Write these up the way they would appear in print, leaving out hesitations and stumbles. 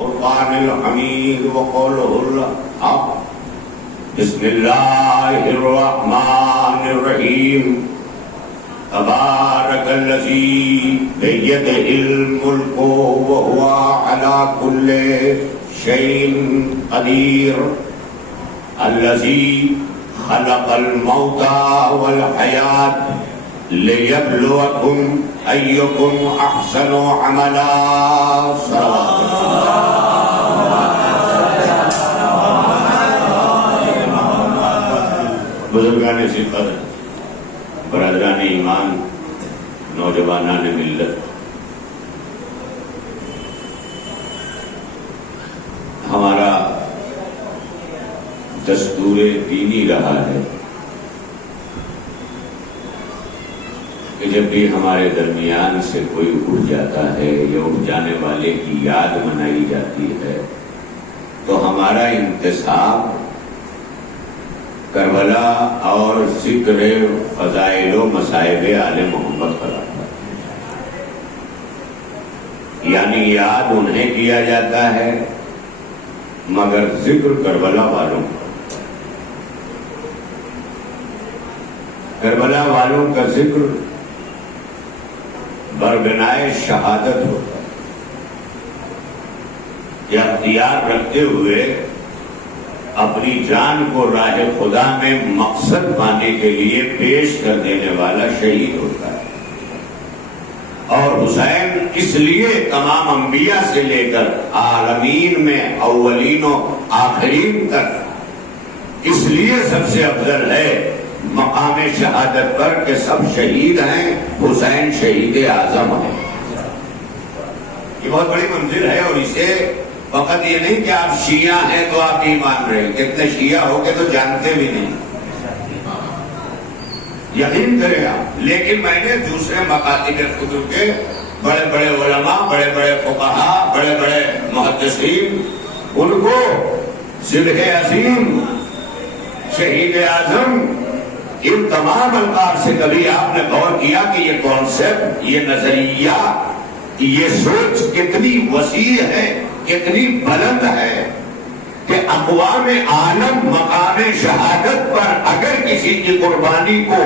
قرآن الحمید وقوله الحق بسم اللہ الرحمن الرحیم تبارک الذی بیدہ الملک وهو علی کل شیء قدیر الذی خلق الموت والحیاة لِيَبْلُوَكُمْ أَيُّكُمْ أَحْسَنُ عَمَلًا بزرگان صفت، برادران ایمان، نوجوانان ملت، ہمارا دستور دینی رہا ہے کہ جب بھی ہمارے درمیان سے کوئی اٹھ جاتا ہے یا اٹھ جانے والے کی یاد منائی جاتی ہے تو ہمارا انتصاب کربلا اور ذکر فضائل و مصائب آل محمد کراتا ہے، یعنی یاد انہیں کیا جاتا ہے مگر ذکر کربلا والوں کا، کربلا والوں کا ذکر بربنائے شہادت ہوتا ہے، یہ اختیار رکھتے ہوئے اپنی جان کو راہ خدا میں مقصد پانے کے لیے پیش کر دینے والا شہید ہوتا ہے۔ اور حسین اس لیے تمام انبیاء سے لے کر عالمین میں اولین و آخرین تک اس لیے سب سے افضل ہے مقام شہادت پر کہ سب شہید ہیں، حسین شہید اعظم ہے۔ یہ بہت بڑی منزل ہے، اور اسے فقط یہ نہیں کہ آپ شیعہ ہیں تو آپ نہیں مان رہے، کتنے شیعہ ہو کے تو جانتے بھی نہیں، یقین کرے آپ۔ لیکن میں نے دوسرے مکاتب کتب کے بڑے بڑے علماء، بڑے بڑے فقہاء، بڑے بڑے محدثین، ان کو صلح عظیم، شہید اعظم، ان تمام القاب سے کبھی آپ نے غور کیا کہ یہ کانسیپٹ، یہ نظریہ، یہ سوچ کتنی وسیع ہے، کتنی بلند ہے کہ اقوام عالم مقام شہادت پر اگر کسی کی قربانی کو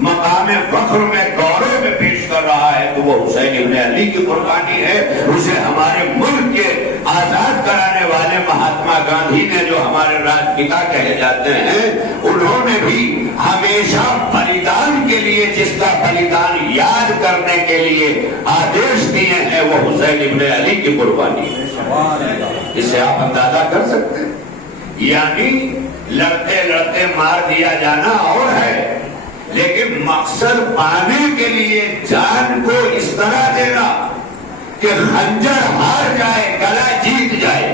مقام فخر میں، گورو میں پیش کر رہا ہے تو وہ حسین ابن علی کی قربانی ہے۔ اسے ہمارے ملک کے آزاد کرانے والے مہاتما گاندھی نے، جو ہمارے راج پتا کہے جاتے ہیں، انہوں نے بھی ہمیشہ بلیدان کے لیے، جس کا بلیدان یاد کرنے کے لیے آدیش دیے ہیں، وہ حسین ابن علی کی قربانی ہے۔ اس سے آپ اندازہ کر سکتے ہیں، یعنی لڑتے لڑتے مار دیا جانا اور ہے، لیکن مقصد پانے کے لیے جان کو اس طرح دینا کہ خنجر ہار جائے، گلا جیت جائے۔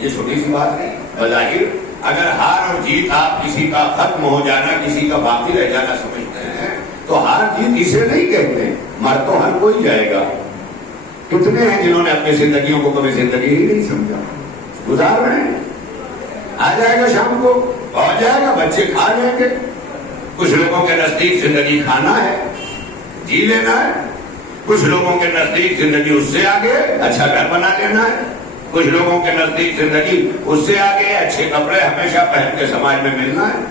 یہ چھوٹی سی بات ہے بظاہر، اگر ہار اور جیت آپ کسی کا ختم ہو جانا، کسی کا باقی رہ جانا سمجھتے ہیں تو ہار جیت اسے نہیں کہتے، مر تو ہر کوئی جائے گا۔ کتنے ہیں جنہوں نے اپنی زندگیوں کو کبھی زندگی ہی نہیں سمجھا، گزار رہے ہیں، آ جائے گا شام کو، پہنچ جائے گا، بچے کھا لیں گے۔ کچھ لوگوں کے نزدیک زندگی کھانا ہے، جی لینا ہے، کچھ لوگوں کے نزدیک زندگی اس سے آگے اچھا گھر بنا لینا ہے، کچھ لوگوں کے نزدیک زندگی اس سے آگے اچھے کپڑے ہمیشہ پہن کے سماج میں ملنا ہے۔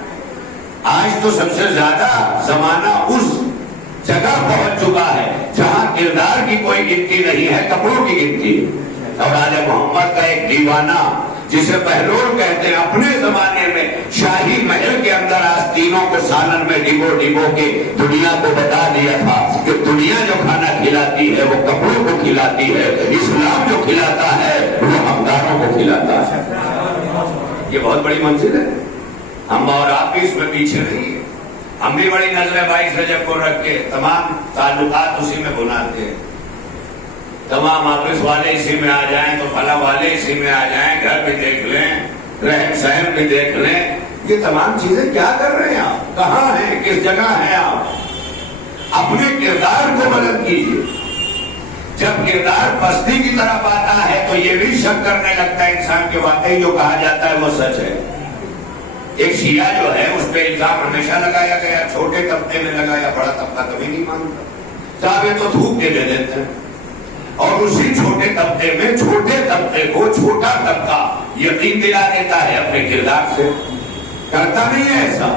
آج تو سب سے زیادہ زمانہ اس جگہ پہنچ چکا ہے جہاں کردار کی کوئی گنتی نہیں ہے، کپڑوں کی گنتی ہے۔ اور آل محمد کا ایک دیوانہ جسے بہلول کہتے ہیں، اپنے زمانے میں شاہی محل کے اندر آستینوں کو سالن میں ڈبو ڈبو کے دنیا کو بتا دیا تھا کہ دنیا جو کھانا کھلاتی ہے وہ کپڑوں کو کھلاتی ہے، اسلام جو کھلاتا ہے وہ حقداروں کو کھلاتا ہے۔ یہ بہت بڑی منزل ہے، ہم اور آپ بھی اس میں پیچھے نہیں ہیں۔ ہم بھی بڑی نظر 22 رجب کو رکھ کے تمام تعلقات اسی میں بناتے ہیں، تمام آفس والے اسی میں آ جائیں تو فلاں والے اسی میں آ جائیں، گھر بھی دیکھ لیں، رہن سہن بھی دیکھ لیں۔ یہ تمام چیزیں کیا کر رہے ہیں آپ؟ کہاں ہیں؟ کس جگہ ہیں آپ؟ اپنے کردار کو بلند کیجیے۔ جب کردار پستی کی طرف آتا ہے تو یہ بھی شک کرنے لگتا ہے انسان کے واقعی جو کہا جاتا ہے وہ سچ ہے۔ ایک شیعہ جو ہے اس پہ الزام ہمیشہ لگایا گیا، چھوٹے طبقے میں لگایا، بڑا طبقہ کبھی نہیں مانتا، چاہے تو تھوک کے دے دیتے ہیں۔ اور اسی چھوٹے طبقے میں چھوٹے طبقے کو چھوٹا طبقہ یقین دلا دیتا ہے اپنے کردار سے. کرتا نہیں ہے ایسا،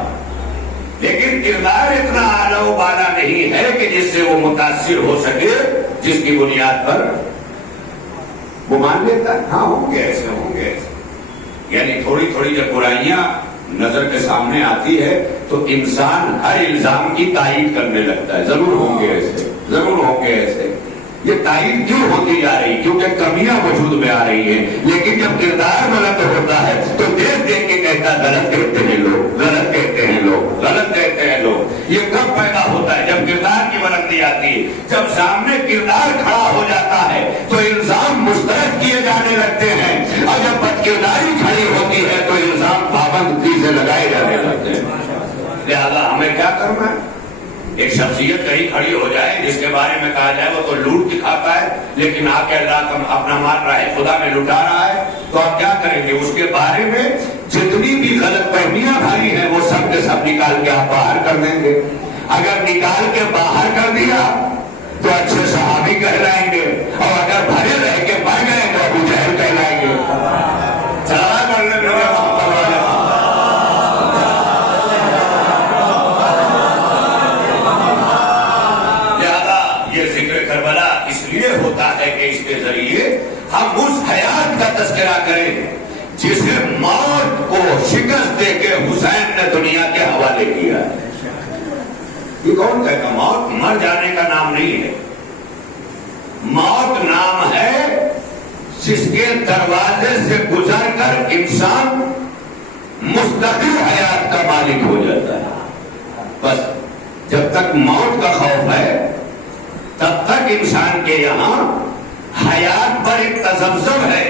لیکن کردار اتنا اعلیٰ و بالا نہیں ہے کہ جس سے وہ متاثر ہو سکے، جس کی بنیاد پر وہ مان لیتا ہے ہاں ہوں گے ایسے، ہوں گے ایسے. یعنی تھوڑی تھوڑی جب برائیاں نظر کے سامنے آتی ہے تو انسان ہر الزام کی تائید کرنے لگتا ہے، ضرور ہوں گے ایسے، ضرور ہوں گے ایسے. یہ تائید کیوں ہوتی جا رہی؟ کیونکہ کمیاں وجود میں آ رہی ہیں. لیکن جب کردار غلط ہوتا ہے تو دیکھ دیکھ کے کہتا ہے غلط کہتے ہیں لوگ، غلط کہتے ہیں لوگ، غلط کہتے ہیں لوگ. یہ کب پیدا ہوتا ہے؟ جب کردار کی بلندی آتی ہے. جب سامنے کردار کھڑا ہو جاتا ہے تو الزام مسترد کیے جانے لگتے ہیں، اور جب بد کرداری کھڑی ہوتی ہے تو الزام پابندی سے لگائے جانے لگتے ہیں. لہذا ہمیں کیا کرنا ہے؟ ایک شخصیت کہیں کھڑی ہو جائے جس کے بارے میں کہا جائے وہ تو لوٹ دکھاتا ہے، لیکن آ کے اللہ کا اپنا مان رہا ہے، خدا میں لٹا رہا ہے، تو آپ کیا کریں گے؟ اس کے بارے میں جتنی بھی غلط فہمیاں بھری ہیں وہ سب کے سب نکال کے آپ باہر کر دیں گے. اگر نکال کے باہر کر دیا تو اچھے صحابی کہلائیں گے، اور اگر بھرے رہ کے مر گئے تو ابو جہل کہلائیں گے. چلا کرنے میں ہوتا ہے کہ اس کے ذریعے ہم اس حیات کا تذکرہ کریں جسے موت کو شکست دے کے حسین نے دنیا کے حوالے کیا ہے. یہ کون کہتا؟ موت مر جانے کا نام نہیں ہے. موت نام ہے جس کے دروازے سے گزر کر انسان مستقل حیات کا مالک ہو جاتا ہے. بس جب تک موت کا خوف ہے تب تک انسان کے یہاں حیات پر ایک تذبذب ہے،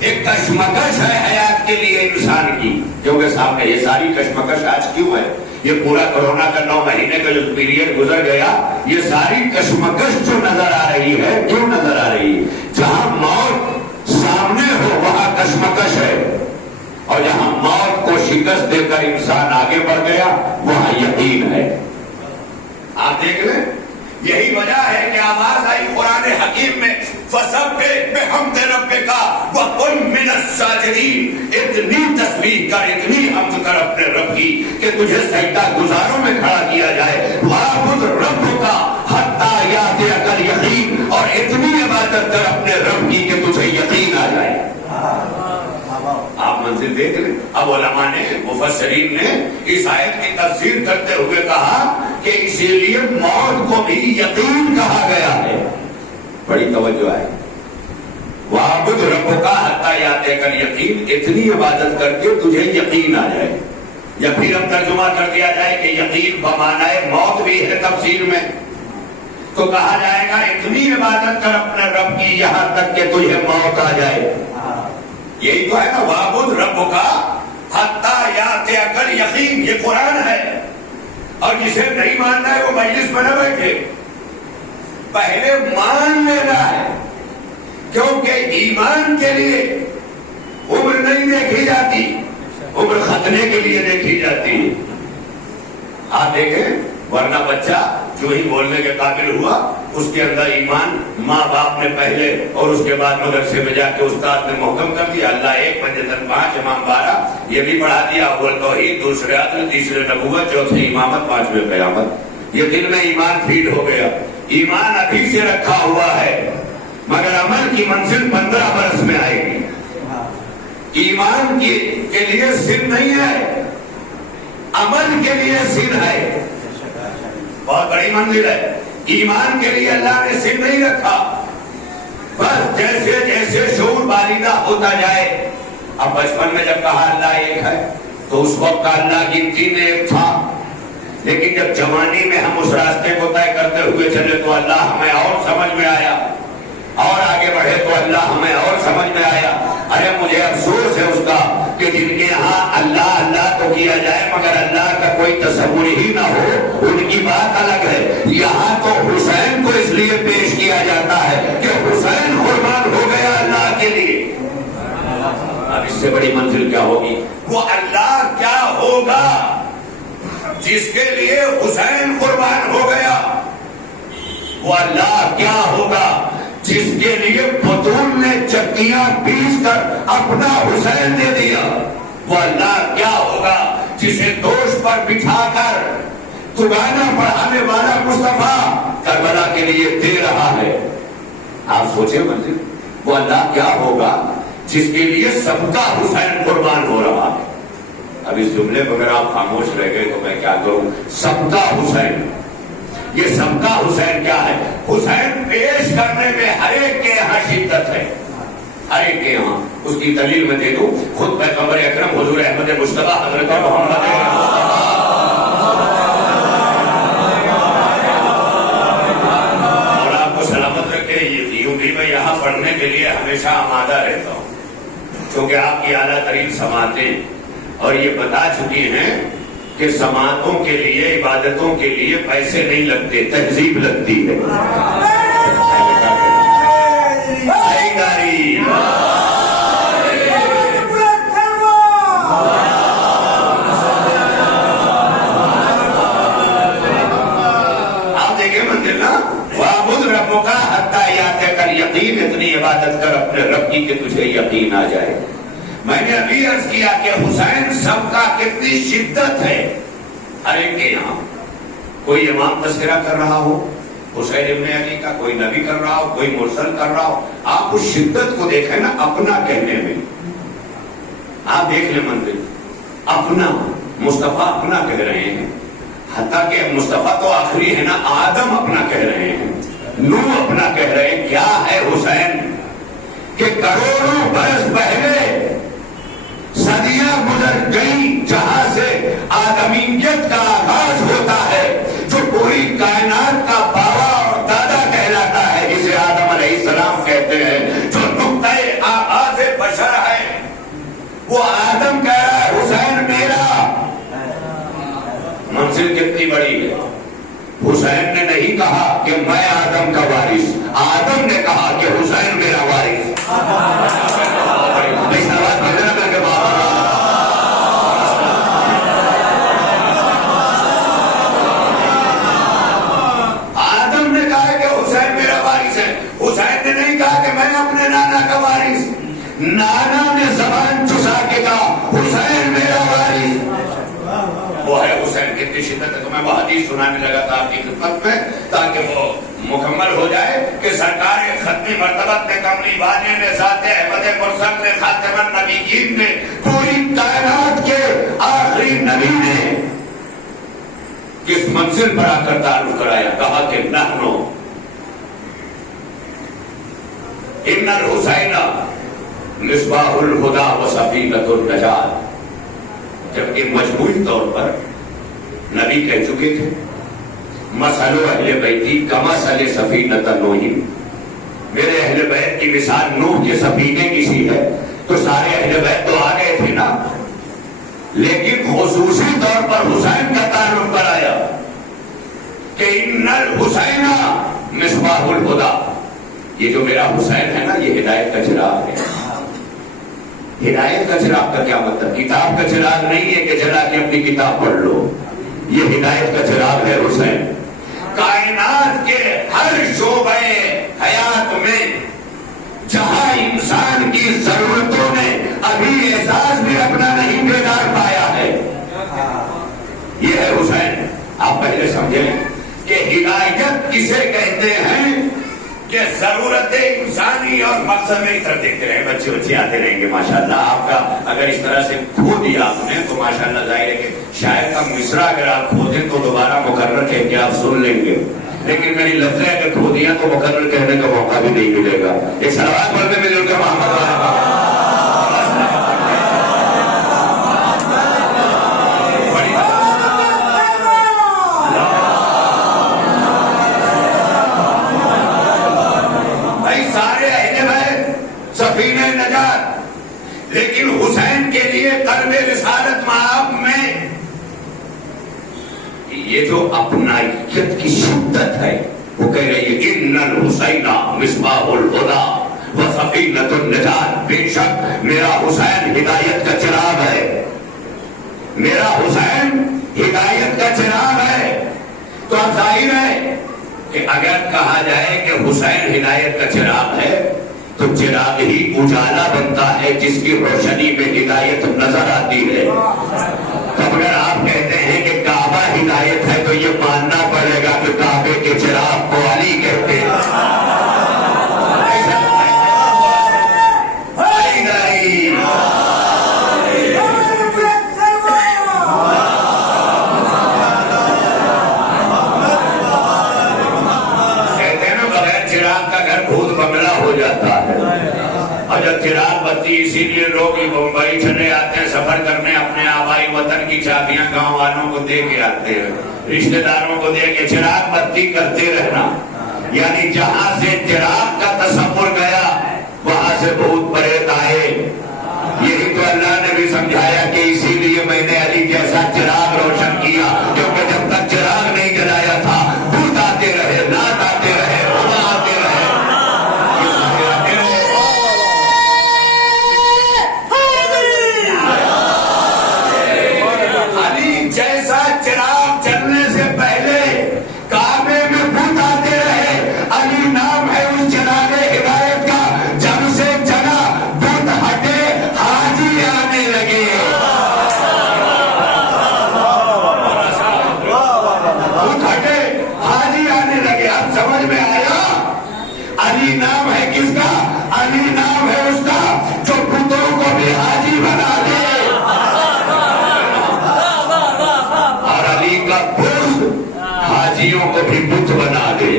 ایک کشمکش ہے حیات کے لیے انسان کی. کیونکہ صاحب یہ ساری کشمکش آج کیوں ہے؟ یہ پورا کورونا کا 9 مہینے کا جو پیریڈ گزر گیا، یہ ساری کشمکش جو نظر آ رہی ہے کیوں نظر آ رہی ہے؟ جہاں موت سامنے ہو وہاں کشمکش ہے، اور جہاں موت کو شکست دے کر انسان آگے بڑھ گیا وہاں یقین ہے. آپ دیکھ لیں، یہی وجہ ہے کہ آواز آئی قرآن حکیم میں فَسَبِّحْ بِحَمْدِ رَبِّكَ وَكُن مِّنَ السَّاجِدِينَ. اتنی تسبیح کر، اتنی حمد کر اپنے رب کی کہ تجھے سجدہ گزاروں میں کھڑا کیا جائے. وَاعْبُدْ رَبَّكَ حَتَّىٰ يَأْتِيَكَ الْيَقِينُ. اور اتنی عبادت کر اپنے رب کی کہ تجھے یقین آ جائے. آپ منزل دیکھ لیں. اب علماء نے، مفسرین نے اس آیت کی تفسیر کرتے ہوئے کہا کہ اسی لیے موت کو بھی یقین کہا گیا ہے. بڑی توجہ ہے. وَاعْبُدْ رَبَّكَ حَتَّىٰ يَأْتِيَكَ الْيَقِينُ. اتنی عبادت کر کے تجھے یقین آ جائے. یا پھر اب ترجمہ کر دیا جائے کہ یقین بمعنی موت بھی ہے تفسیر میں، تو کہا جائے گا اتنی عبادت کر اپنے رب کی یہاں تک کہ تجھے موت آ جائے. یہی تو ہے نا، وَاعْبُدْ رَبَّكَ حَتَّىٰ يَأْتِيَكَ الْيَقِينُ. یہ قرآن ہے. اور جسے نہیں ماننا ہے وہ مجلس میں نہ بیٹھے، پہلے مان لینا ہے. کیونکہ ایمان کے لیے عمر نہیں دیکھی جاتی، عمر ختنے کے لیے دیکھی جاتی ہے. آپ دیکھیں، ورنہ بچہ جو ہی بولنے کے قابل ہوا اس کے اندر ایمان ماں باپ نے پہلے اور اس کے بعد مدرسے میں جا کے استاد نے محکم کر دیا. اللہ 1 پنجتن 5 امام 12 یہ بھی پڑھا دیا. اول توحید، دوسرے عدل، تیسرے نبوت، چوتھے امامت، 5ویں قیامت. یہ دل میں ایمان فیڈ ہو گیا. ایمان ابھی سے رکھا ہوا ہے مگر عمل کی منزل 15 برس میں آئے گی. ایمان کے لیے سن نہیں ہے، عمل کے لیے سن ہے. بہت بڑی منزل ہے. ایمان کے لیے اللہ نے سن نہیں رکھا. بس جیسے جیسے شعور بالیدہ ہوتا جائے. اب بچپن میں جب کہا اللہ ایک ہے تو اس وقت کا اللہ گنتی میں ایک تھا، لیکن جب جوانی میں ہم اس راستے کو طے کرتے ہوئے چلے تو اللہ ہمیں اور سمجھ میں آیا، اور آگے بڑھے تو اللہ ہمیں اور سمجھ میں آیا. ارے مجھے افسوس ہے اس کا کہ جن کے یہاں اللہ اللہ تو کیا جائے مگر اللہ کا کوئی تصور ہی نہ ہو، ان کی بات الگ ہے. یہاں تو حسین کو اس لیے پیش کیا جاتا ہے کہ حسین قربان ہو گیا اللہ کے لیے. اب اس سے بڑی منزل کیا ہوگی؟ وہ اللہ کیا ہوگا جس کے لیے حسین قربان ہو گیا؟ وہ اللہ کیا ہوگا کے لیے بطول نے چکیاں پیس کر اپنا حسین دے دیا، وہ اللہ کیا ہوگا جسے دوش پر بٹھا کر ترانا پڑھانے والا مصطفیٰ کربلا کے لیے دے رہا ہے؟ آپ سوچیں منزل، وہ اللہ کیا ہوگا جس کے لیے سب کا حسین قربان ہو رہا ہے؟ اب اس جملے پر اگر آپ خاموش رہ گئے تو میں کیا کروں؟ سب کا حسین، یہ سب کا حسین کیا ہے؟ حسین پیش کرنے میں ہر ایک کے یہاں شدت ہے، ہر ایک کے یہاں۔ اس کی دلیل میں دے دوں، خود پیغمبر اکرم حضور احمد مصطفیٰ حضرت محمد اور آپ کو سلامت رکھے، یوں بھی میں یہاں پڑھنے کے لیے ہمیشہ آمادہ رہتا ہوں، کیونکہ آپ کی اعلیٰ ترین سماعتیں اور یہ بتا چکی ہیں کہ سماعتوں کے لیے، عبادتوں کے لیے پیسے نہیں لگتے، تہذیب لگتی ہے۔ آپ دیکھیں منزل نا، وَاعْبُدْ رَبَّكَ حَتَّىٰ يَأْتِيَكَ الْيَقِينُ، اتنی عبادت کر اپنے رب کی کہ تجھے یقین آ جائے۔ میں نے ابھی عرض کیا کہ حسین سب کا کتنی شدت ہے، ہر ایک کے یہاں۔ کوئی امام تذکرہ کر رہا ہو حسین ابن علی کا، کوئی نبی کر رہا ہو، کوئی مرسل کر رہا ہو، آپ اس شدت کو دیکھیں نا اپنا کہنے میں۔ آپ دیکھ لیں منزل، اپنا مصطفیٰ اپنا کہہ رہے ہیں، حتیٰ کہ مصطفیٰ تو آخری ہے نا، آدم اپنا کہہ رہے ہیں، نوح اپنا کہہ رہے ہیں۔ کیا ہے حسین کہ کروڑوں برس پہلے صدیاں گزر گئی جہاں سے آدمیت کا آغاز ہوتا ہے، جو پوری کائنات کا بابا اور دادا کہلاتا ہے، جسے آدم علیہ السلام کہتے ہیں، جو نقطۂ آغاز بشر ہے، وہ آدم کہہ رہا ہے حسین میرا۔ منزل کتنی بڑی ہے، حسین نے نہیں کہا کہ میں آدم کا وارث، آدم نے کہا کہ حسین میرا وارث۔ آدم نے کہا کہ حسین میرا وارث ہے، حسین نے نہیں کہا کہ میں اپنے نانا کا وارث، نانا نے زبان چسا کے کہا حسین میرا وارث۔ وہ ہے حسین کتنی شدت ہے۔ تو میں وہ حدیث سنانے لگا تھا آپ کی خدمت میں تاکہ وہ مکمل ہو جائے کہ سرکار ختمی مرتبت نے کملی والی نے ذات احمد مرسل نے خاتم النبیین نے پوری کائنات کے آخری نبی نے کس منزل پر آ کر تعارف کرایا، کہا کہ نحنو ان الحسین مصباح الہدی و سفینۃ النجات۔ جبکہ مجموعی طور پر نبی کہہ چکے تھے مثل اہل بیتی کمثل سفینۃ نوح، میرے اہل بیت کی مثال نوح کے سفینے کی سی ہے۔ تو سارے اہل بیت تو آ گئے تھے نا، لیکن خصوصی طور پر حسین کا تعارف کرایا کہ ان الحسین مصباح الہدی، یہ جو میرا حسین ہے نا یہ ہدایت کا چراغ ہے۔ ہدایت کا چراغ کا کیا مطلب؟ کتاب کا چراغ نہیں ہے کہ جلا کے اپنی کتاب پڑھ لو، یہ ہدایت کا چراغ ہے حسین۔ کائنات کے ہر شعبہ حیات میں جہاں انسان کی ضرورتوں نے ابھی احساس بھی اپنا نہیں بیدار پایا ہے، یہ ہے حسین۔ آپ پہلے سمجھیں کہ ہدایت کسے کہتے ہیں کہ ضرورت انسانی اور مقصد میں ادھر دیکھتے رہے، بچے بچے آتے رہیں گے ماشاءاللہ۔ آپ کا اگر اس طرح سے کھو دیا آپ نے تو ماشاءاللہ ظاہر ہے کہ شاید کا مصرع اگر آپ کھو دیں تو دوبارہ مقرر کہہ کے آپ سن لیں گے، لیکن میری لفظیں اگر کھو دیا تو مقرر کہنے کا موقع بھی نہیں ملے گا۔ ایک صلوات پڑھنے میں مل کر محمد سفینہ نجات، لیکن حسین کے لیے قلب رسالت مآب میں یہ جو اپنائیت کی شدت ہے وہ کہہ رہی ہے ان الحسین مصباح الہدی و سفینۃ النجات، بے شک میرا حسین ہدایت کا چراغ ہے، میرا حسین ہدایت کا چراغ ہے۔ تو اب ظاہر ہے کہ اگر کہا جائے کہ حسین ہدایت کا چراغ ہے تو چراغ ہی اجالا بنتا ہے جس کی روشنی میں ہدایت نظر آتی ہے. تب اگر آپ کہتے ہیں کہ کعبہ ہدایت ہے تو یہ ماننا پڑے گا کہ کعبے کے چراغ کو علی کہتے ہیں. اور جب چراغ بتی اسی لیے لوگ بمبئی چلے آتے ہیں سفر کرنے اپنے آبائی وطن کی چابیاں گاؤں والوں کو دے کے آتے ہیں رشتہ داروں کو دے کے چراغ بتی کرتے رہنا یعنی جہاں سے چراغ کا تصور گیا وہاں سے بھوت پریت آئے. یہی تو اللہ نے بھی سمجھایا کہ اسی لیے میں نے علی جیسا چراغ روشن کیا کیونکہ جب تک چراغ نہیں جلایا تھا بھوت آتے رہے نات آتے رہے خدا آتے رہے. جیسا چراغ چلنے سے پہلے کعبے میں بھوت آتے رہے علی نام ہے اس چراغ ہدایت کا. جب سے چلا بھوت ہٹے حاجی آنے لگے. بھوت ہٹے حاجی آنے لگے. اب سمجھ میں آیا علی نام ہے کس کا؟ علی نام ہے اس کا جو بھوتوں کو بھی حاجی بنا دے. کا بت حاجیوں کو بھی بت بنا دے.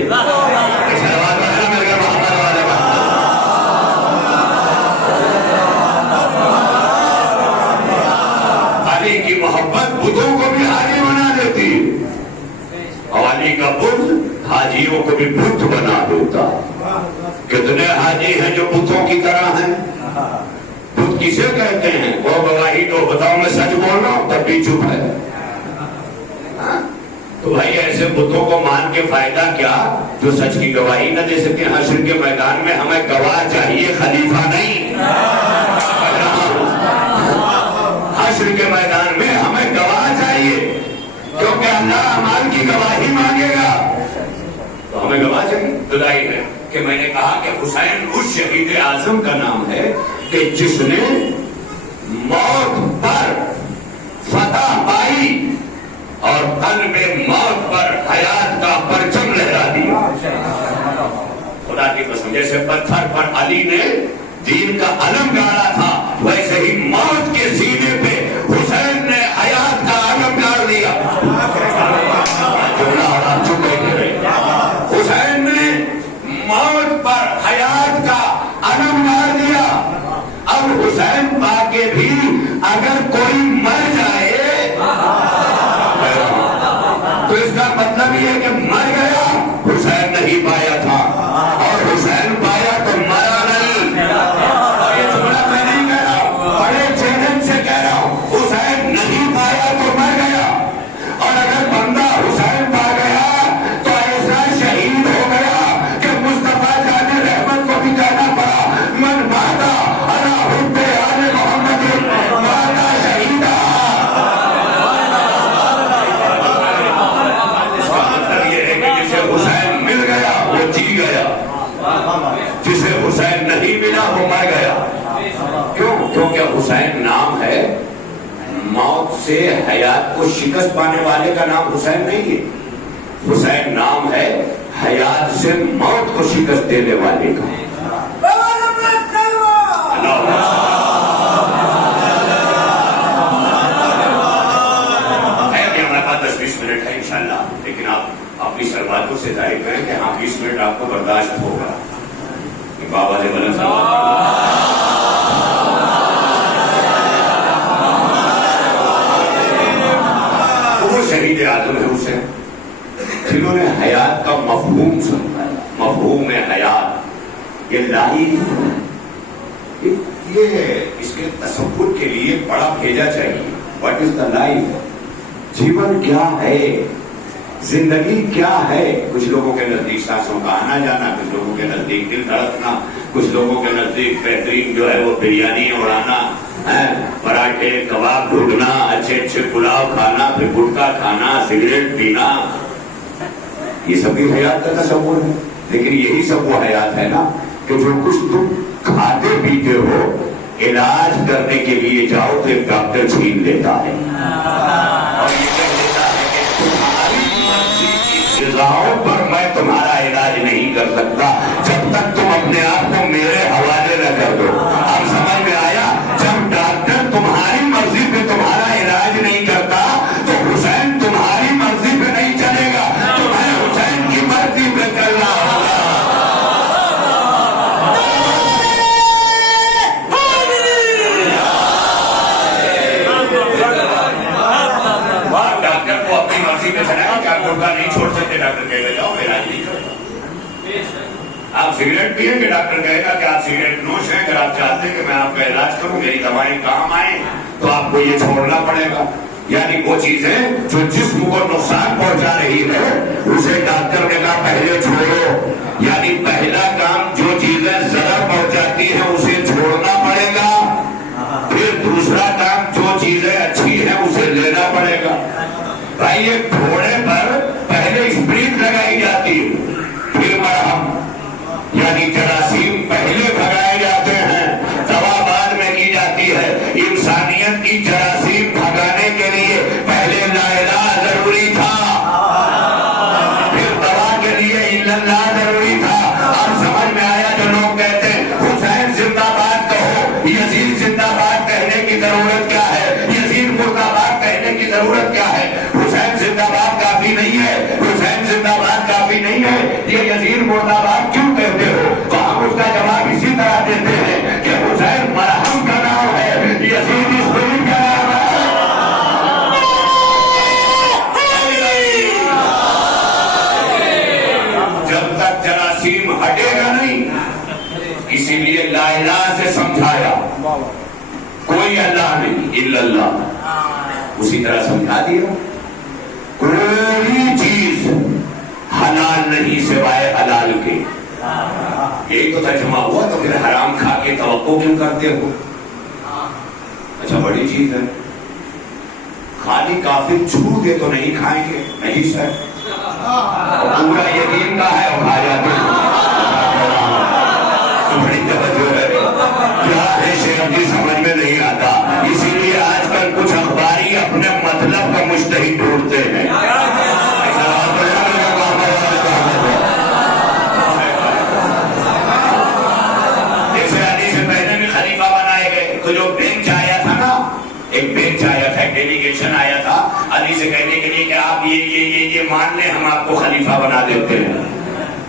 علی کی محبت بتوں کو بھی حاجی بنا دیتی اور علی کا بت حاجیوں کو بھی بت بنا دیتا. کتنے حاجی ہیں جو بتوں کی طرح ہیں؟ بت کسے کہتے ہیں؟ وہ گواہی تو بتاؤ میں سچ بول رہا ہوں تب بھی چپ ہے. تو بھائی ایسے بتوں کو مان کے فائدہ کیا جو سچ کی گواہی نہ دے سکتے. حشر کے میدان میں ہمیں گواہ چاہیے خلیفہ نہیں. حشر کے میدان میں ہمیں گواہ چاہیے کیونکہ اللہ ہماری کی گواہی مانگے گا تو ہمیں گواہ چاہیے. خدائی ہے کہ میں نے کہا کہ حسین اس شہید اعظم کا نام ہے کہ جس نے موت پر فتح پائی اور قلب موت پر حیات کا پرچم لہرا دیا. خدا کی قسم جیسے پتھر پر علی نے دین کا علم گاڑا تھا ویسے ہی موت کے سینے پہ حسین نے حیات کا علم گاڑ دیا. حسین نے موت پر حیات کا علم گاڑ دیا. اب حسین پاکے بھی اگر کوئی مر جائے تو اس کا مطلب یہ کہ مر گیا حسین نہیں پایا تھا اور حسین پایا تو مرا نہیں. یہ جملہ میں نہیں کہہ رہا ہوں بڑے چیلنج سے کہہ رہا ہوں حسین نہیں پایا تو مر گیا. اور اگر بندہ حسین پا گیا تو ایسا شہید ہو گیا کہ مصطفیٰ جان رحمت کو بھی کہنا پڑا من ماتا علی حب آل محمد ماتا شہیدہ. حسین مل گیا وہ جی گیا جسے حسین نہیں ملا وہ مر گیا. کیوں؟ کیونکہ حسین نام ہے موت سے حیات کو شکست پانے والے کا نام حسین نہیں ہے. حسین نام ہے حیات سے موت کو شکست دینے والے کا. ہمارے پاس 10-20 منٹ ہے انشاءاللہ لیکن آپ اپنی سرباتوں سے ظاہر کریں کہ ہاں 20 منٹ آپ کو برداشت ہوگا. بابا نے بلند وہ شہید اعظم ہے حسین جنہوں نے حیات کا مفہوم سمجھا. مفہوم حیات یہ لائف یہ اس کے تصور کے لیے بڑا بھیجا چاہیے. What is the life? جیون کیا ہے؟ زندگی کیا ہے؟ کچھ لوگوں کے نزدیک سانسوں کا آنا جانا, کچھ لوگوں کے نزدیک دل دھڑکنا, کچھ لوگوں کے نزدیک بہترین جو ہے وہ بریانی اڑانا, پراٹھے کباب ڈھونڈنا, اچھے اچھے پلاؤ کھانا, پھر گٹکا کھانا, سگریٹ پینا. یہ سب بھی حیات کا تصور ہے. لیکن یہی سب وہ حیات ہے نا کہ جو کچھ تم کھاتے پیتے ہو علاج کرنے کے لیے جاؤ تو ایک ڈاکٹر چھین لیتا ہے اور یہ کہہ دیتا ہے کہ تمہاری مرضی کی غذاؤں پر میں تمہارا علاج نہیں کر سکتا جب تک تم اپنے آپ کو میرے حوالے نہ کر دو. اب سمجھ میں آیا؟ جب ڈاکٹر تمہاری مرضی پہ تمہارا علاج نہیں کرتا تو حسین تمہاری مرضی پہ نہیں چلے گا, تمہیں حسین کی مرضی پہ چلنا ہوگا. ڈاکٹر کو اپنی مرضی پہ چلے گا, کیا گردہ نہیں چھوڑ سکتے, ڈاکٹر کہے گا جاؤ علاج نہیں کرتا. آپ سگریٹ پیئیں گے, ڈاکٹر کہے گا کہ آپ سگریٹ نوش ہیں, اگر آپ چاہتے ہیں کہ میں آپ کا علاج کروں, میری دوائیں کام آئیں, تو آپ کو یہ چھوڑنا پڑے گا. یعنی وہ چیزیں جو جسم کو نقصان پہنچا رہی ہے اسے ڈاکٹر نے کہا پہلے چھوڑو. یعنی پہلا کام جو چیزیں ضرر پہنچاتی ہیں اسے چھوڑنا پڑے گا, پھر دوسرا کام جو چیزیں اچھی ہیں اسے لینا پڑے گا. بھائی یہ گھوڑے پر پہلے اسپرٹ لگائی جاتی ہے, پھر مرہم یعنی جراثیم پہلے بھگائے جاتے ہیں, دوا بعد میں کی جاتی ہے. انسانیت کی جراثیم بھگانے کے لیے پہلے لا الہ ضروری تھا, پھر دوا کے لیے الا اللہ ضروری تھا. اب سمجھ میں آیا جو لوگ کہتے ہیں حسین زندہ باد کہو, یزید زندہ باد کہنے کی ضرورت کیا ہے, یزید مرد آباد کہنے کی ضرورت کیا ہے, حسین زندہ باد کافی نہیں ہے, حسین زندہ باد کافی نہیں ہے, یہ یزید مرد آباد کیوں کہتے ہو؟ تو ہم اس کا جواب اسی طرح دیتے ہیں کہ حسین مرہم کا نام ہے, یزید اسپرٹ کا نام ہے. جب تک جراثیم ہٹے گا نہیں, اسی لیے لا الہ سے سمجھایا کوئی اللہ نہیں الا اللہ, اسی طرح سمجھا دیا کوئی چیز حلال نہیں سوائے حلال کے. یہی تو ترجمہ ہوا, تو پھر حرام کھا کے توقع کیوں کرتے ہو؟ اچھا بڑی چیز ہے, خالی کافر چھو دے تو نہیں کھائیں گے, نہیں سر, پورا یقین کا ہے اور کھا جاتے ہیں. بڑی توجہ ہے, کیا ہے شیخ جی سمجھ میں نہیں آتا. اسی لیے آج کل کچھ اخباری اپنے مطلب کا مجتہد ڈھونڈتے ہیں. جیسے علی سے پہلے بھی خلیفہ بنائے گئے, تو جو بینچ آیا تھا نا, ایک بینچ آیا تھا, ایک ڈیلیگیشن آیا تھا علی سے کہنے کے لیے کہ آپ یہ مان لیں, ہم آپ کو خلیفہ بنا دیتے ہیں.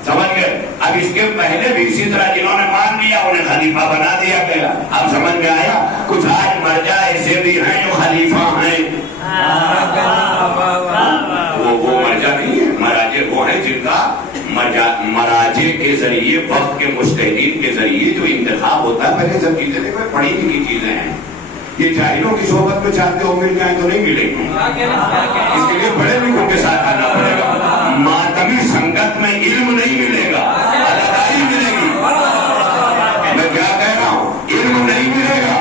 سمجھ گئے؟ اب اس کے پہلے بھی اسی طرح جنہوں نے مان لیا انہیں خلیفہ بنا دیا گیا. اب سمجھ میں آیا؟ کچھ آج مرجع ایسے بھی ہیں جو خلیفہ ہیں, وہ مرجع نہیں ہے, مراجع وہ ہیں جن کا مراجع کے ذریعے وقت کے مجتہدین کے ذریعے جو انتخاب ہوتا ہے. پہلے سب چیزیں دیکھو پڑھی لکھی چیزیں ہیں, یہ جاہلوں کی صحبت میں چاہتے ہو مل جائیں تو نہیں ملیں گے, اس کے لیے بڑے لوگوں کے ساتھ آنا پڑے گا. ماتمی سنگت میں علم نہیں ملے گا, اداداری ملے گی. میں کیا کہہ رہا ہوں, علم نہیں ملے گا.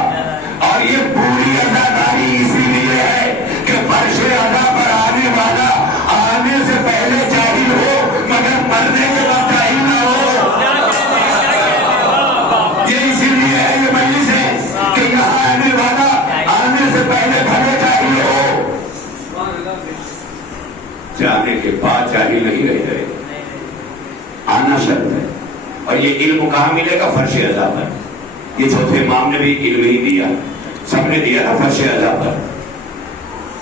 اور یہ پوری اداداری اسی لیے ہے کہ فرش ادا پر آنے والا آنے سے پہلے جاہل ہو مگر مرنے کے بعد جاہل نہ ہو. یہ اسی لیے ہے یہ مجلس ہے کہ یہاں آنے والا آنے سے پہلے بھلے جاہل ہو, جانے کے بعد جاہل نہیں رہ گئے. آنا شرط ہے. اور یہ علم کہاں ملے گا؟ فرش ادا پر. یہ چوتھے امام نے بھی علم ہی دیا, سب نے دیا نا فرش ادا پر.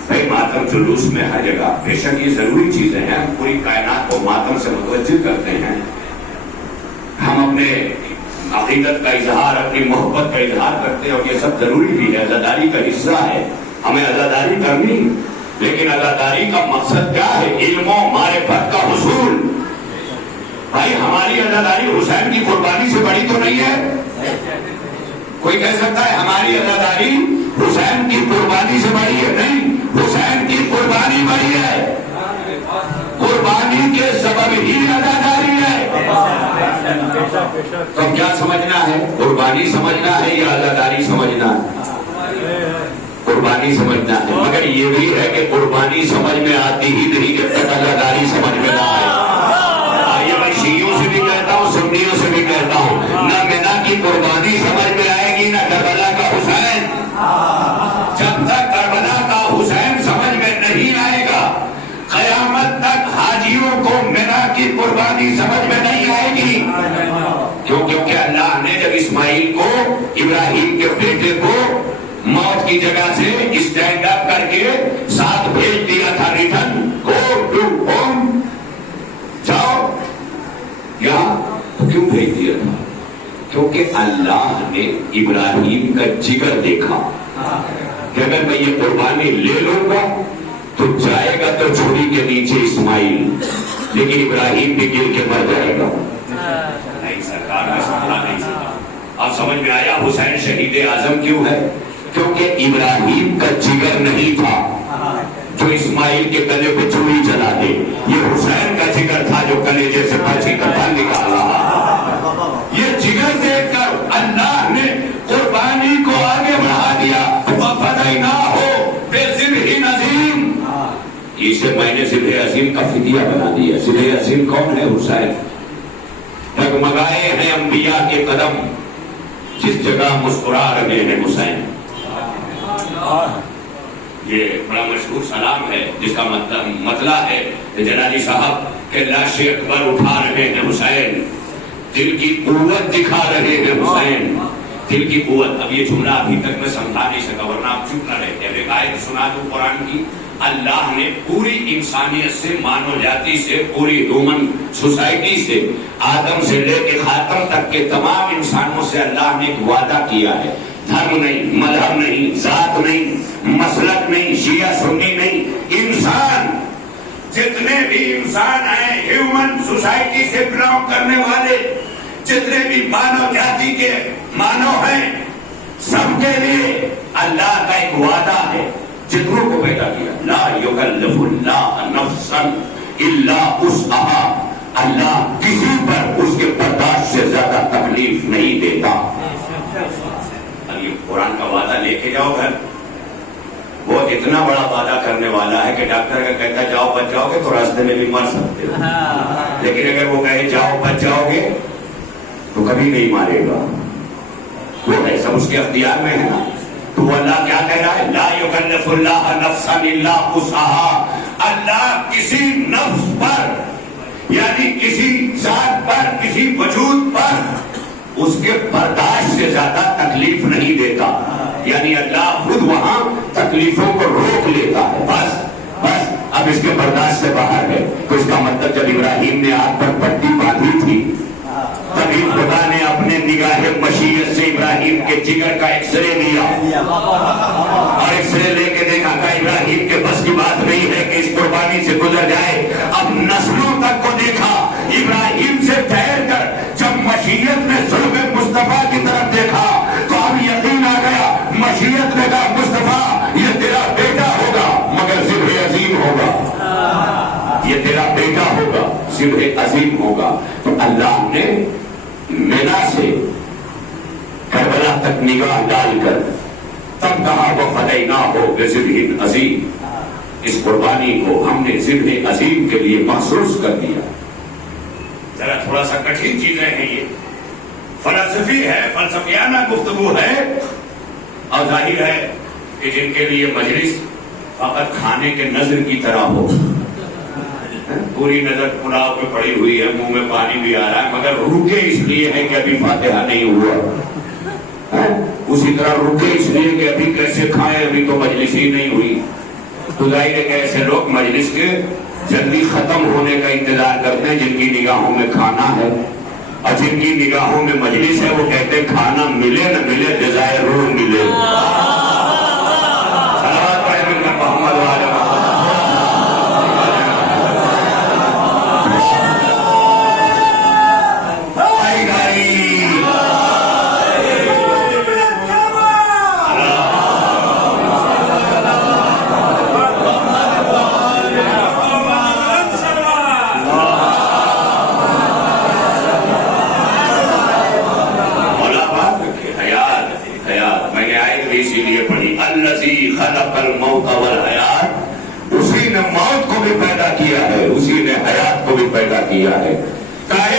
بھائی ماتم جلوس میں ہر جگہ بے شک یہ ضروری چیزیں ہیں, پوری کائنات کو ماتم سے متوجہ کرتے ہیں. ہم اپنے عقیدت کا اظہار, اپنی محبت کا اظہار کرتے ہیں, اور یہ سب ضروری بھی ہے, عزاداری کا حصہ ہے, ہمیں عزاداری کرنی. لیکن عزاداری کا مقصد کیا ہے؟ علم و معرفت کا حصول. بھائی ہماری عزاداری حسین کی قربانی سے بڑی تو نہیں ہے. کوئی کہہ سکتا ہے ہماری عزاداری حسین کی قربانی سے بڑی ہے؟ نہیں, حسین کی قربانی بڑی ہے, قربانی کے سبب ہی عزاداری ہے. تو کیا سمجھنا ہے, قربانی سمجھنا ہے یا عزاداری سمجھنا ہے؟ قربانی سمجھنا ہے. مگر یہ بھی ہے کہ قربانی سمجھ میں آتی ہی نہیں جب تک عزاداری سمجھ میں نہ آئے. قربانی سمجھ میں آئے گی نہ کربلا کا حسین. جب تک کربلا کا حسین سمجھ میں نہیں آئے گا قیامت تک حاجیوں کو مینا کی قربانی سمجھ میں نہیں آئے گی. کیونکہ اللہ نے جب اسماعیل کو ابراہیم کے بیٹے کو موت کی جگہ سے اسٹینڈ اپ کر کے ساتھ بھیج دیا تھا, ریٹرن گو ٹو ہوم, جاؤ یہاں, کیوں بھیج دیا تھا؟ کیونکہ اللہ نے ابراہیم کا جگر دیکھا کہ اگر میں یہ قربانی لے لوں گا تو جائے گا تو چھری کے نیچے اسماعیل, لیکن ابراہیم بھی گر کے مر جائے گا. نہیں سرکار نے سمجھا نہیں سکا. اب سمجھ میں آیا حسین شہید اعظم کیوں ہے؟ کیونکہ ابراہیم کا جگر نہیں تھا جو اسماعیل کے گلے پہ چھری چلا دے, یہ حسین کا جگر تھا جو کلیجے سے بچی کا پھل نکال رہا. یہ جگر دیکھ کر اللہ نے قربانی کو آگے بڑھا دیا. وَفَدَيْنَاهُ بِذِبْحٍ عَظِيمٍ, اسے میں نے ذبح عظیم کا فدیہ بنا دیا. ذبح عظیم کون ہے؟ حسین. ڈگمگائے ہیں انبیاء کے قدم, جس جگہ مسکرا رہے ہیں حسین. یہ بڑا مشہور سلام ہے جس کا مطلب ہے کہ جلالی صاحب کہ لاش اکبر اٹھا رہے ہیں حسین, دل کی قوت دکھا رہے ہیں حسین, دل کی قوت. اب یہ جملہ ابھی تک میں سمجھا نہیں سکا ورنہ آپ چپ نہ رہتے. اب ایک آیت سنا دوں قرآن کی. اللہ نے پوری انسانیت سے, مانو جاتی سے, پوری ہیومن سوسائٹی سے, آدم سے لے کے خاتم تک کے تمام انسانوں سے اللہ نے ایک وعدہ کیا ہے. دھرم نہیں, مذہب نہیں, ذات نہیں, مسلک نہیں, شیعہ سنی نہیں, انسان جتنے بھی انسان ہیں, ہیومن سوسائٹی سے بلانگ کرنے والے جتنے بھی مانو جاتی کے مانو ہیں, سب کے لیے اللہ کا ایک وعدہ ہے. جتنوں کو پیدا کیا, لا یکلف اللہ نفسا الا وسعها, اللہ کسی پر اس کے برداشت سے زیادہ تکلیف نہیں دیتا. اب یہ قرآن کا وعدہ لے کے جاؤ گھر, وہ اتنا بڑا وعدہ کرنے والا ہے کہ ڈاکٹر کا کہتا ہے جاؤ بچ جاؤ گے تو راستے میں بھی مر سکتے ہو, لیکن اگر وہ کہے جاؤ بچ جاؤ گے تو کبھی نہیں مارے گا. وہ ہے سب اس کے اختیار میں ہے نا. تو اللہ کیا کہہ رہا ہے؟ لا یکلف اللہ نفسا الا وسعها, اللہ کسی نفس پر یعنی کسی ذات پر, کسی وجود پر اس کے برداشت سے زیادہ تکلیف نہیں دیتا. یعنی اللہ خود وہاں تکلیفوں کو روک لیتا ہے. بس اب اس کے برداشت سے باہر ہے. تو اس کا مطلب جب ابراہیم نے آگ پر پٹی باندھی تھی تبھی خدا نے اپنے نگاہ مشیت سے ابراہیم کے جگر کا ایکس رے لیا اور ایکس رے لے کے دیکھا کہ ابراہیم کے بس کی بات نہیں ہے کہ اس قربانی سے گزر جائے. اب نسلوں تک کو دیکھا, ابراہیم سے ٹھہر کر جب مشیت نے صلب مصطفیٰ کی طرف دیکھا تو اب یقین آ گیا. مشیت نے کہا مصطفیٰ یہ تیرا بیٹا ہوگا مگر ذبح عظیم ہوگا, یہ تیرا بیٹا ہوگا, ذبح عظیم ہوگا. تو اللہ نے مینا سے کربلا تک نگاہ ڈال کر تب کہا وَفَدَيْنَاهُ بِذِبْحٍ عَظِيمٍ, اس قربانی کو ہم نے ذبح عظیم کے لیے مخصوص کر دیا. ذرا تھوڑا سا کٹھن چیزیں ہیں, یہ فلسفی ہے, فلسفیانہ گفتگو ہے, اور ظاہر ہے کہ جن کے لیے مجلس فقط کھانے کے نظر کی طرح ہو, پوری نظر پلاؤ پہ پڑی ہوئی ہے, منہ میں پانی بھی آ رہا ہے, مگر رکے اس لیے ہے کہ ابھی فاتحہ نہیں ہوا, اسی طرح رکے اس لیے کہ ابھی کیسے کھائیں, ابھی تو مجلس ہی نہیں ہوئی. تو ظاہر ہے کہ ایسے لوگ مجلس کے جلدی ختم ہونے کا انتظار کرتے ہیں جن کی نگاہوں میں کھانا ہے, اور جن کی نگاہوں میں مجلس ہے وہ کہتے ہیں کھانا ملے نہ ملے جزائے روح ملے. محمد والے خلق الموت والحیات, اسی نے موت کو بھی پیدا کیا ہے, اسی نے حیات کو بھی پیدا کیا ہے. کاہے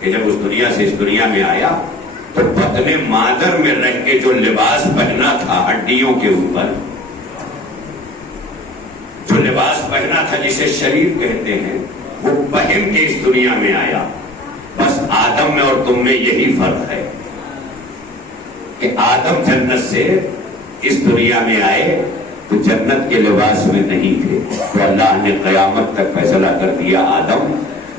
کہ جب اس دنیا سے اس دنیا میں آیا تو بطن مادر میں رہ کے جو لباس پہنا تھا ہڈیوں کے اوپر، جو لباس پہنا تھا جسے شریر کہتے ہیں، وہ پہن کے اس دنیا میں آیا. بس آدم میں اور تم میں یہی فرق ہے کہ آدم جنت سے اس دنیا میں آئے تو جنت کے لباس میں نہیں تھے. تو اللہ نے قیامت تک فیصلہ کر دیا، آدم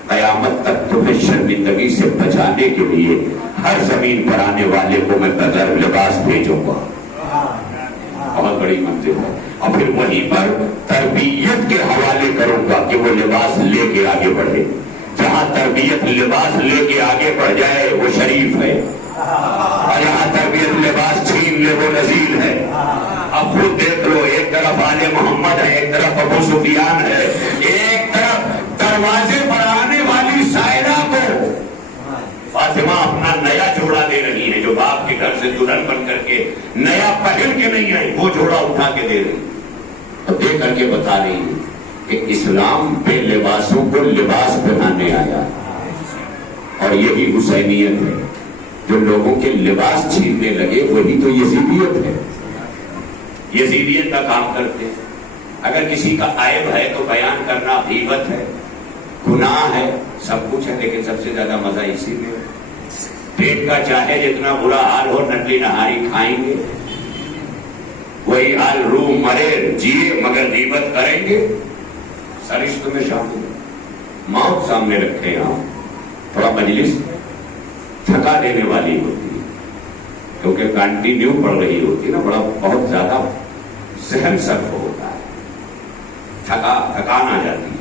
قیامت تک تمہیں شرمندگی سے بچانے کے لیے ہر زمین پر آنے والے کو میں بغیر لباس بھیجوں گا. بہت بڑی منزل ہے. اور پھر وہیں پر تربیت کے حوالے کروں گا کہ وہ لباس لے کے آگے بڑھے. جہاں تربیت لباس لے کے آگے بڑھ جائے وہ شریف ہے، اور جہاں تربیت لباس چھین لے وہ نذیر ہے. اب خود دیکھ لو، ایک طرف آل محمد ہے، ایک طرف ابو سفیان ہے، ایک طرف دروازے پر آنے والی سائرہ کو فاطمہ اپنا نیا جوڑا دے رہی ہے، جو باپ کے گھر سے دلہن بن کر کے نیا پہن کے نہیں آئی، وہ جوڑا اٹھا کے دے رہی، تو دے کر کے بتا رہی ہے کہ اسلام بے لباسوں کو لباس پہنانے آیا. اور یہی حسینیت ہے. جو لوگوں کے لباس چھیننے لگے وہی تو یزیدیت ہے. یزیدیت کا کام کرتے ہیں. اگر کسی کا عیب ہے تو بیان کرنا غیبت ہے، گناہ ہے، سب کچھ ہے، لیکن سب سے زیادہ مزہ اسی میں ہے. پیٹ کا چاہے جتنا برا حال ہو، نٹلی نہاری کھائیں گے، وہی حال روح مرے جیے مگر غیبت کریں گے. سرشت میں شامل موت سامنے رکھے ہاں، تھوڑا مجلس تھکا دینے والی ہوتی ہے کیونکہ کنٹینیو پڑھ رہی ہوتی ہے نا، بڑا بہت زیادہ ذہن سرف ہوتا ہے، تھکان آ جاتی ہے.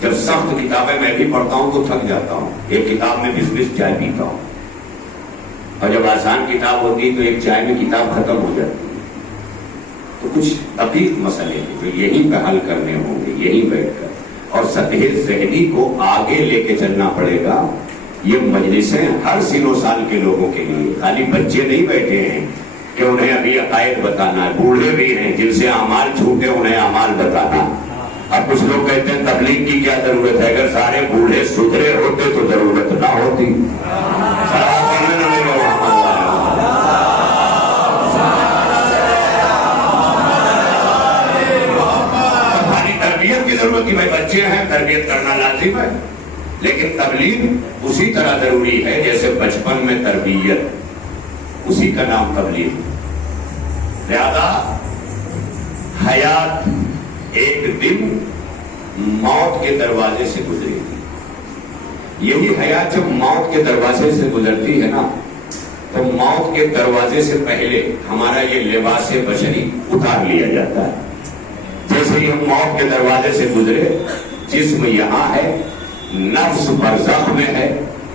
جب سخت کتابیں میں بھی پڑھتا ہوں تو تھک جاتا ہوں، ایک کتاب میں 20 چائے پیتا ہوں، اور جب آسان کتاب ہوتی ہے تو ایک چائے میں کتاب ختم ہو جاتی ہے. تو کچھ دقیق مسئلے ہیں جو یہیں پہ حل کرنے ہوں گے، یہیں بیٹھ کر، اور سطح ذہنی کو آگے لے کے چلنا پڑے گا. یہ مجلسیں ہر سن و سال کے لوگوں کے لیے، خالی بچے نہیں بیٹھے ہیں کہ انہیں ابھی عقائد بتانا ہے، بوڑھے بھی ہیں جن سے اعمال چھوٹے انہیں اعمال بتانا. اب کچھ لوگ کہتے ہیں تبلیغ کی کیا ضرورت ہے، اگر سارے بوڑھے سدھرے ہوتے تو ضرورت نہ ہوتی. تربیت کی ضرورت کی، بھائی بچے ہیں تربیت کرنا لازم ہے، لیکن تبلیغ اسی طرح ضروری ہے جیسے بچپن میں تربیت، اسی کا نام تبلیغ. لہذا حیات ایک دن موت کے دروازے سے گزری. یہی حیات جب موت کے دروازے سے گزرتی ہے نا، تو موت کے دروازے سے پہلے ہمارا یہ لباس بشری اتار لیا جاتا ہے. جیسے ہی ہم موت کے دروازے سے گزرے، جسم یہاں ہے، نفس برزخ میں ہے،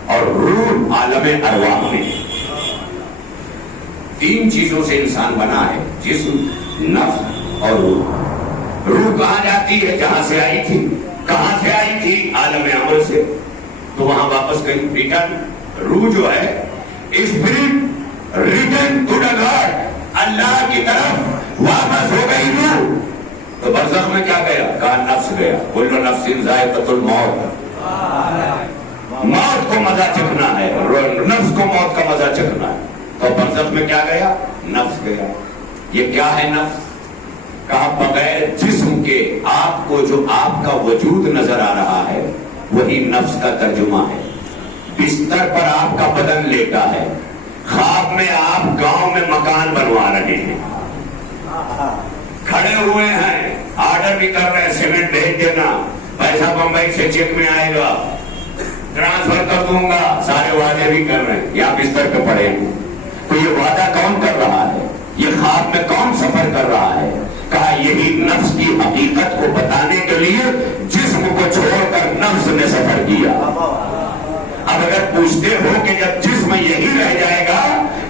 اور روح عالم ارواح میں ہے. 3 چیزوں سے انسان بنا ہے، جسم، نفس اور روح. روح کہاں جاتی ہے؟ جہاں سے آئی تھی. کہاں سے آئی تھی؟ عالم امر سے، تو وہاں واپس کہیں ریٹرن. روح جو ہے spirit return to the God, اللہ کی طرف واپس ہو گئی روح. تو برزخ میں کیا گیا؟ کہا نفس گیا. کل نفس ذائقۃ الموت، موت کو مزہ چکھنا ہے، نفس کو موت کا مزہ چکھنا ہے. تو برزخ میں کیا گیا؟ نفس گیا. یہ کیا ہے نفس؟ کہا بغیر جسم کے آپ کو جو آپ کا وجود نظر آ رہا ہے وہی نفس کا ترجمہ ہے. بستر پر آپ کا بدن لیٹا ہے، خواب میں آپ گاؤں میں مکان بنوا رہے ہیں، کھڑے ہوئے ہیں، آرڈر بھی کر رہے ہیں سیمنٹ بھیج دینا، پیسہ بمبئی سے چیک میں آئے گا، ٹرانسفر کر دوں گا، سارے وعدے بھی کر رہے ہیں. یا بستر پہ پڑے ہیں. تو یہ وعدہ کون کر رہا ہے؟ یہ خواب میں کون سفر کر رہا ہے؟ کہا یہی نفس کی حقیقت کو بتانے کے لیے جسم کو چھوڑ کر نفس نے سفر کیا. اب اگر پوچھتے ہو کہ جب جسم یہی رہ جائے گا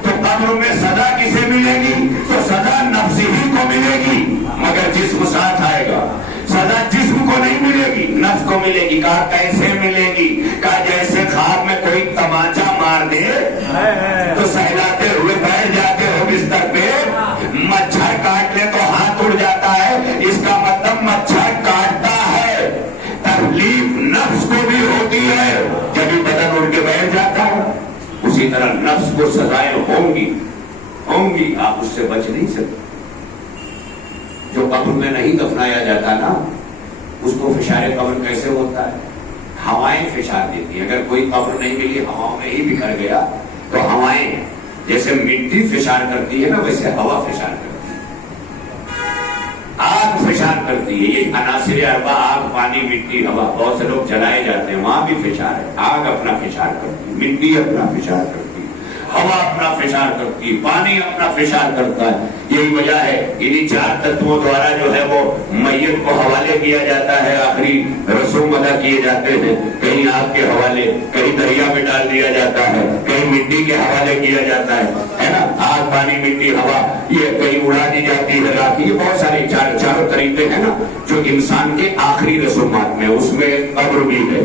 تو قبر میں سزا کسے ملے گی؟ تو سزا نفس ہی کو ملے گی، مگر جسم ساتھ آئے گا. سزا جسم کو نہیں ملے گی، نفس کو ملے گی. کہا کیسے ملے گی؟ کہا جیسے خواب میں کوئی تماچا مار دے تو سہلاتے ہوئے بیٹھ جاتے ہو بستر پہ، مچھر کاٹ لے تو ہاتھ اڑ جاتا ہے، اس کا مطلب مچھر کاٹتا ہے. تکلیف نفس کو بھی ہوتی ہے، جب بدن اڑ کے بیٹھ طرح نفس کو سزائیں ہوں گی، آپ اس سے بچ نہیں سکتے۔ جو قبر میں نہیں دفنایا جاتا نا، اس کو فشار قبر کیسے ہوتا ہے؟ ہوائیں فشار دیتی ہیں۔ اگر کوئی قبر نہیں ملی، ہواؤں میں ہی بکھر گیا، تو ہوائیں جیسے مٹی فشار کرتی ہے نا، ویسے ہوا فشار کرتی ہے، آگ فشار کرتی ہے۔ یہ عناصر اربع، آگ، پانی، مٹی، ہوا، بہت سے لوگ جلائے جاتے ہیں، وہاں بھی فشار ہے۔ آگ اپنا فشار کرتی ہے، مٹی اپنا فشار کرتی ہے، ہوا اپنا فشار کرتی ہے، پانی اپنا فشار کرتا ہے۔ یہی وجہ ہے انہی چار تتووں دوارا جو ہے وہ میت کو حوالے کیا جاتا ہے، آخری رسوم ادا کیے جاتے ہیں۔ کہیں آگ کے حوالے، کہیں دریا میں ڈال دیا جاتا ہے، کہیں مٹی کے حوالے کیا جاتا ہے نا، آگ، پانی، مٹی، ہوا، یہ کہیں اڑا دی جاتی ہے راکھ۔ یہ بہت سارے چاروں طریقے ہیں نا جو انسان کے آخری رسومات میں، اس میں قبر بھی ہے۔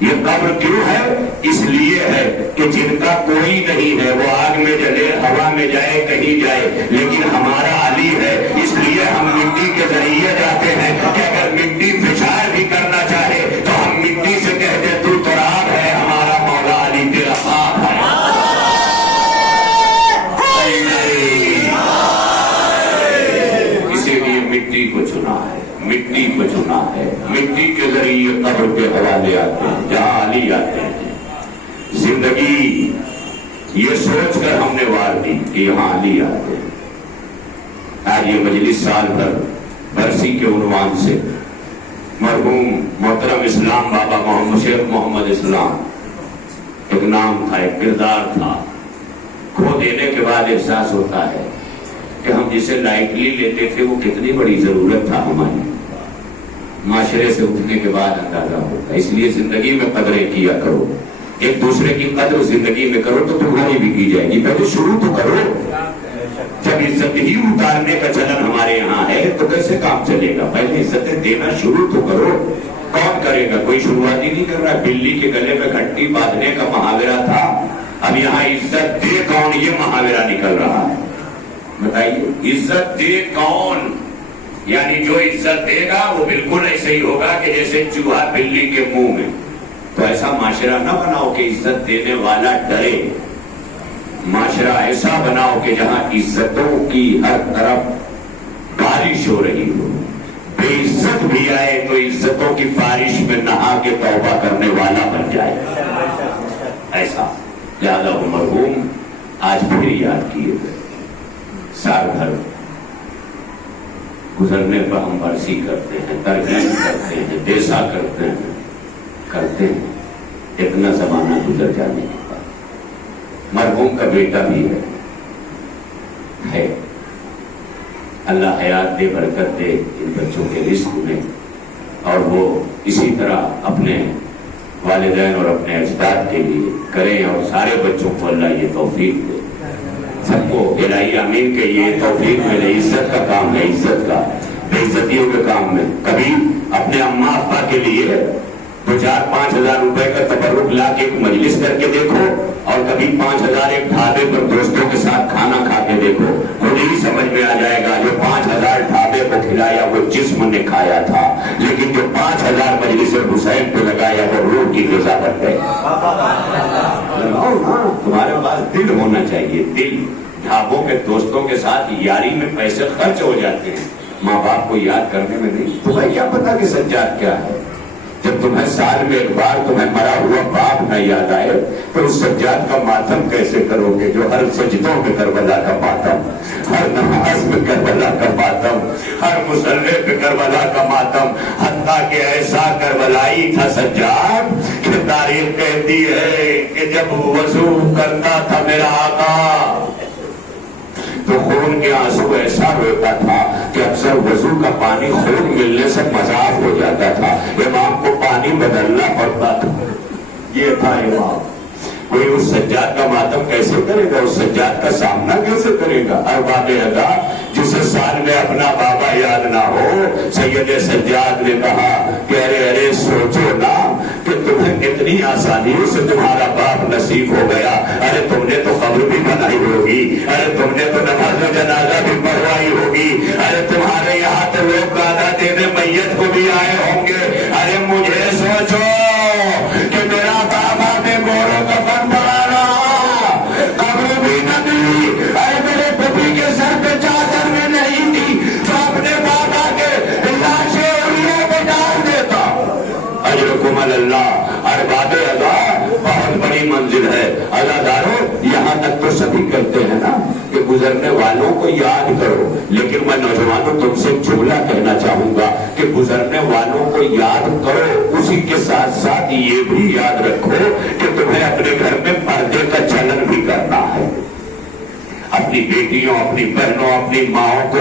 یہ قبر کیوں ہے؟ اس لیے ہے کہ جن کا کوئی نہیں ہے، وہ آگ میں جلے، ہوا میں جائے، کہیں جائے، لیکن ہمارا علی ہے، اس لیے ہم مٹی کے ذریعے جاتے ہیں کہ اگر مٹی فشار بھی کرنا چاہے تو ہم مٹی سے کہہ دیں تو تراب ہے، ہمارا مولا علی تیرا باپ ہے۔ اسی لیے مٹی کو چنا ہے، مٹی کو چنا ہے، مٹی کے ذریعے قبر کے حوالے آتے ہیں جہاں علی آتے ہیں۔ زندگی یہ سوچ کر ہم نے وار دی کہ یہاں علی آتے ہیں۔ آج یہ مجلس سال بھر برسی کے عنوان سے مرحوم محترم اسلام بابا محمد شیخ محمد اسلام، ایک نام تھا، ایک کردار تھا، کھو دینے کے بعد احساس ہوتا ہے کہ ہم جسے لائٹلی لیتے تھے وہ کتنی بڑی ضرورت تھا ہماری۔ معاشرے سے اٹھنے کے بعد اندازہ ہوتا ہے۔ اس لیے زندگی میں قدریں کیا کرو، ایک دوسرے کی قدر زندگی میں کرو تو تمہاری بھی کی جائے گی۔ پہلے شروع تو کرو۔ جب عزت ہی اتارنے کا چلن ہمارے یہاں ہے تو کیسے کام چلے گا؟ پہلے عزتیں دینا شروع تو کرو۔ کون کرے گا؟ کوئی شروعات ہی نہیں کر رہا۔ بلی کے گلے میں گھنٹی باندھنے کا محاورہ تھا، اب یہاں عزت دے کون، یہ محاورہ نکل رہا ہے۔ بتائیے، عزت دے کون؟ یعنی جو عزت دے گا وہ بالکل ایسے ہی ہوگا کہ جیسے چوہا بلی کے منہ میں۔ تو ایسا معاشرہ نہ بناؤ کہ عزت دینے والا ڈرے، معاشرہ ایسا بناؤ کہ جہاں عزتوں کی ہر طرف بارش ہو رہی ہو، بے عزت بھی آئے تو عزتوں کی بارش میں نہا کے توبہ کرنے والا بن جائے، ایسا۔ لہذا وہ مرحوم آج پھر یاد کیے گئے۔ سال بھر گزرنے پر ہم برسی کرتے ہیں، ترغیب کرتے ہیں، دیسا کرتے ہیں، اتنا زمانہ گزر جانے کے بعد مرحوم کا بیٹا بھی ہے، اللہ حیات دے، برکت دے ان بچوں کے رزق میں، اور وہ اسی طرح اپنے والدین اور اپنے اجداد کے لیے کریں، اور سارے بچوں کو اللہ یہ توفیق دے، سب کو الہی امین کے یہ توفیق ملے۔ عزت کا کام ہے، عزت کا، بے عزتیوں کے کام میں کبھی اپنے اماں ابا کے لیے 2-4-5 ہزار روپے کا تبرک لا کے ایک مجلس کر کے دیکھو، اور کبھی 5 ہزار ایک ڈھابے پر دوستوں کے ساتھ کھانا کھا کے دیکھو، خود ہی سمجھ میں آ جائے گا۔ جو 5 ہزار ڈھابے کو کھلایا وہ جسم نے کھایا تھا، لیکن جو 5 ہزار مجلس حسین پہ لگایا وہ روح کی غذا بن گئی۔ تمہارے پاس دل ہونا چاہیے، دل۔ ڈھابوں کے دوستوں کے ساتھ یاری میں پیسے خرچ ہو جاتے ہیں، ماں باپ کو یاد کرنے میں نہیں۔ تمہیں کیا پتا کہ سجاد کیا ہے؟ جب تمہیں سال میں ایک بار تمہیں مرا ہوا باپ نہ یاد آئے تو اس سجاد کا ماتم کیسے کرو گے جو ہر سجدوں میں کربلا کا ماتم، ہر نماز میں کربلا کا ماتم، ہر مصلی پہ کربلا کا ماتم، حتیٰ کہ ایسا کربلائی تھا سجاد کہ تاریخ کہتی ہے کہ جب وضو کرتا تھا میرا آقا تو خون کے آنسو ایسا روتا تھا کہ اکثر وضو کا پانی خون ملنے سے مذاق ہو جاتا تھا، امام کو پانی بدلنا پڑتا تھا۔ یہ تھا امام۔ کوئی اس سجاد کا ماتم کیسے کرے گا؟ اس سجاد کا سامنا کیسے کرے گا؟ ارباب ادا جسے سال میں اپنا بابا یاد نہ ہو، سید سجاد نے کہا کہ ارے سوچو نا کہ تمہیں کتنی آسانیوں سے تمہارا باپ نصیب ہو گیا۔ ارے تم نے تو قبر بھی بنائی ہوگی، ارے تم نے تو نماز و جنازہ بھی پڑھوائی ہوگی، ارے تمہارے یہاں تو لوگ گانا دینے میت کو بھی آئے ہوں گے۔ ارے مجھے سوچو کہ میرا بابا نے گورو کفن پڑھانا، نبی اے میرے پتی کے سر پہ چادر میں نہیں تھی تو اپنے بابا کے لاشیں اڑیا پہ ڈال دیتا. اجرکم اللہ. ارباب ادا بہت بڑی منزل ہے. اللہ دارو یہاں تک تو سبھی کرتے ہیں نا کہ گزرنے والوں کو یاد کرو, لیکن میں نوجوانوں تم سے جملہ کہنا چاہوں گا کہ گزرنے والوں کو یاد کرو, اسی کے ساتھ ساتھ یہ بھی یاد رکھو کہ تمہیں اپنے گھر میں پردے کا چلن بھی کرنا ہے. اپنی بیٹیوں, اپنی بہنوں, اپنی ماؤں کو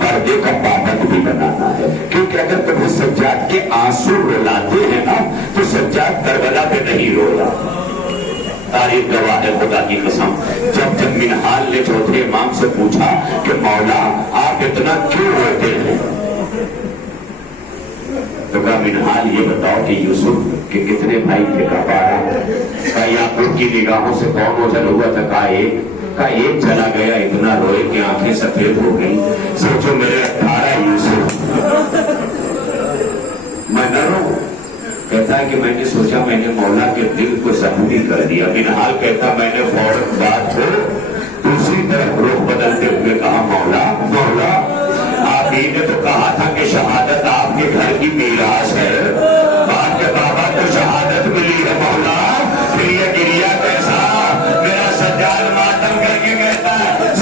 پردے کا پابند بھی بنانا ہے, کیونکہ اگر تمہیں سجاد کے آنسو رلاتے ہیں نا تو سجاد کربلا پہ نہیں رویا. تاریخ گواہ ہے خدا کی قسم. جب منہال نے چوتھے امام سے پوچھا کہ مولا آپ اتنا کیوں روتے ہیں, تو کہا منہال یہ بتاؤ کہ یوسف کے کتنے بھائی تھے؟ کا 12. کہا یعقوب کی نگاہوں سے کون اوجھل ہوا تھا؟ کہا ایک چلا گیا, اتنا روئے کہ آنکھیں سفید ہو گئی. سوچو میرے 18 یوسف. میں نہ رو. کہتا ہے کہ میں نے سوچا میں نے مولا کے دل کو زخمی کر دیا. منہال کہتا میں نے فوراً بات کو دوسری طرف رخ بدلتے ہوئے کہا مولا آپ ہی نے تو کہا تھا کہ شہادت آپ کے گھر کی میراث ہے. باپ کے بابا کو شہادت ملی ہے مولا, پھر یہ گریا کیسا؟ میرا سجاد ماتم کر کے کہتا ہے